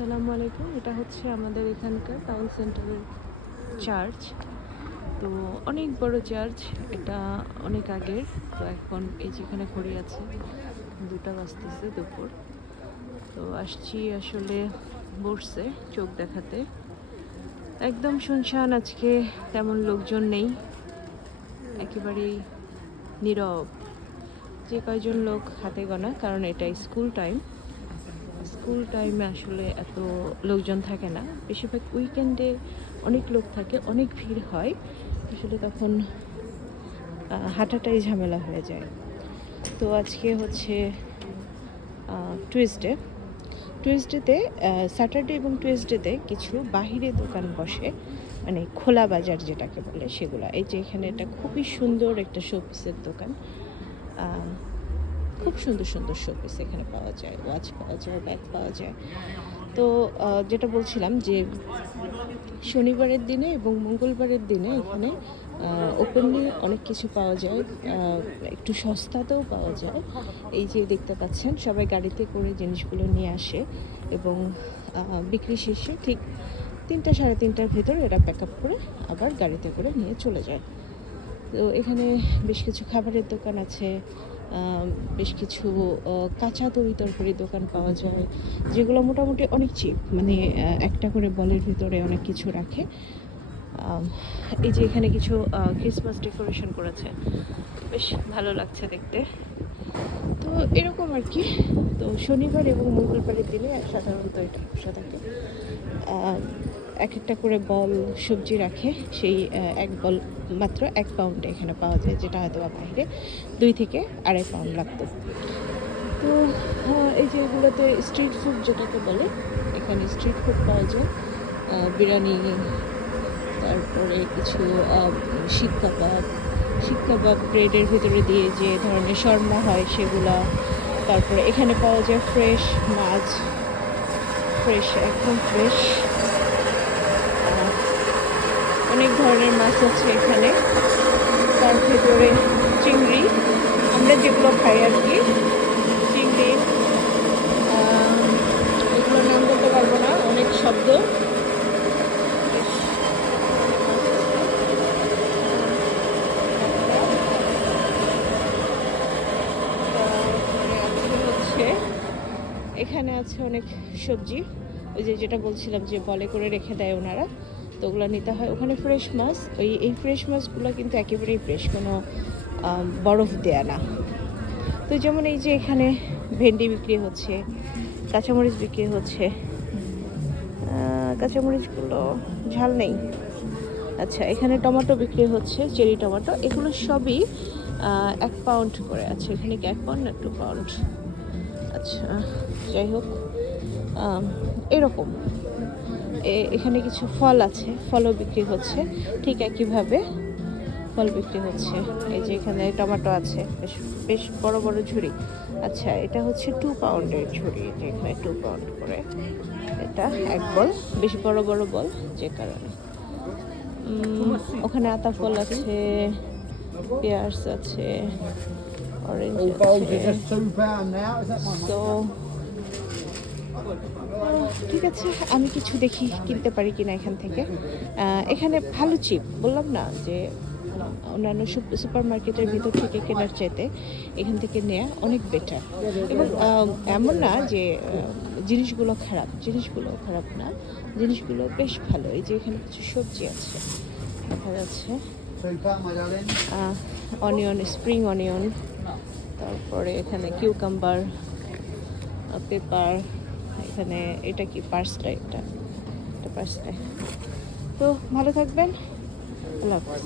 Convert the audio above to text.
আসসালামু আলাইকুম। এটা হচ্ছে আমাদের এখানকার টাউন সেন্টারের চার্চ। তো অনেক বড় চার্চ, এটা অনেক আগের। তো এখন এই যেখানে ঘড়ি আছে, 2টা বাজতেছে দুপুর। তো আসছি আসলে বসছে চোখ দেখাতে। একদম শুনশান আজকে, তেমন লোকজন নেই, একেবারেই নীরব। যে কয়জন লোক হাতে গোনা, কারণ এটা স্কুল টাইমে আসলে এত লোকজন থাকে না। বেশিরভাগ উইকেন্ডে অনেক লোক থাকে, অনেক ভিড় হয়, আসলে তখন হাঁটাটাই ঝামেলা হয়ে যায়। তো আজকে হচ্ছে টুয়েসডেতে স্যাটারডে এবং টুয়েসডেতে কিছু বাহিরে দোকান বসে, মানে খোলা বাজার যেটাকে বলে সেগুলা। এই যে এখানে এটা খুবই সুন্দর একটা শোপিসের দোকান। খুব সুন্দর সুন্দর শোপিস এখানে পাওয়া যায়, ওয়াচ পাওয়া যায়, ব্যাগ পাওয়া যায়। তো যেটা বলছিলাম যে শনিবারের দিনে এবং মঙ্গলবারের দিনে এখানে ওপেনলি অনেক কিছু পাওয়া যায়, একটু সস্তাতেও পাওয়া যায়। এই যে দেখতে পাচ্ছেন, সবাই গাড়িতে করে জিনিসগুলো নিয়ে আসে এবং বিক্রি শেষে ঠিক 3টা সাড়ে 3টার ভেতর এরা প্যাক আপ করে আবার গাড়িতে করে নিয়ে চলে যায়। তো এখানে বেশ কিছু খাবারের দোকান আছে, বেশ কিছু কাঁচা তরিতরকারির দোকান পাওয়া যায়, যেগুলো মোটামুটি অনেক চিপ, মানে একটা করে বলের ভিতরে অনেক কিছু রাখে। এই যে এখানে কিছু ক্রিসমাস ডেকোরেশন করেছে, বেশ ভালো লাগছে দেখতে। তো এরকম আর কি। তো শনিবার এবং মঙ্গলবারের দিনে সাধারণত এটা বসে থাকে। এক একটা করে বল সবজি রাখে, সেই এক বল মাত্র 1 পাউন্ডে এখানে পাওয়া যায়, যেটা হয়তো বা বাইরে 2 থেকে 2.5 পাউন্ড লাগতো। তো এই যে এগুলোতে স্ট্রিট ফুড যেটাকে বলে, এখানে স্ট্রিট ফুড পাওয়া যায়, বিরিয়ানি, তারপরে কিছু শিক কাবাব ব্রেডের ভিতরে দিয়ে যে ধরনের শর্মা হয় সেগুলা। তারপরে এখানে পাওয়া যায় ফ্রেশ মাছ, একদম ফ্রেশ। অনেক ধরনের মাছ আছে এখানে, তার ভেতরে চিংড়ি, আমরা যেগুলো খাই আর কি, চিংড়ি, এগুলোর নাম বলতে পারবো না, অনেক শব্দ। এখানে আছে অনেক সবজি, ওই যে যেটা বলছিলাম যে বলে করে রেখে দেয় ওনারা, তো ওগুলো নিতে হয়। ওখানে ফ্রেশ মাছ, এই ফ্রেশ মাছগুলো কিন্তু একেবারেই ফ্রেশ, কোনো বরফ দেয়া না। তো যেমন এই যে এখানে ভেন্ডি বিক্রি হচ্ছে, কাঁচামরিচ বিক্রি হচ্ছে, কাঁচামরিচগুলো ঝাল নেই। আচ্ছা, এখানে টমেটো বিক্রি হচ্ছে, চেরি টমেটো, এগুলো সবই 1 পাউন্ড করে আছে। এখানে কি 1 পাউন্ড না 2 পাউন্ড? আচ্ছা, যাই হোক, এরকম এখানে কিছু ফল আছে, ফলও বিক্রি হচ্ছে, ঠিক একইভাবে ফল বিক্রি হচ্ছে। এই যে এখানে টমেটো আছে, বেশ বেশ বড় বড় ঝুড়ি। আচ্ছা, এটা হচ্ছে 2 পাউন্ডের ঝুড়ি, যে এখানে 2 পাউন্ড করে, এটা 1 বল, বেশ বড় বড় বল, যে কারণে। ওখানে আতা ফল আছে, পেঁয়াজ আছে, অরেঞ্জ আছে। তো ঠিক আছে, আমি কিছু দেখি কিনতে পারি কিনা এখান থেকে। এখানে ভালো চিপ, বললাম না যে অন্যান্য সুপার মার্কেটের ভিতর থেকে কেনার চাইতে এখান থেকে নেওয়া অনেক বেটার। এবং এমন না যে জিনিসগুলো খারাপ না, জিনিসগুলো বেশ ভালো। এই যে এখানে কিছু সবজি আছে দেখা যাচ্ছে, অনিয়ন, স্প্রিং অনিয়ন, তারপরে এখানে কিউকাম্বার, পেপার, এখানে এটা কি পার্সটা, এটা পার্সটা। তো ভালো থাকবেন, আল্লাহ হাফেজ।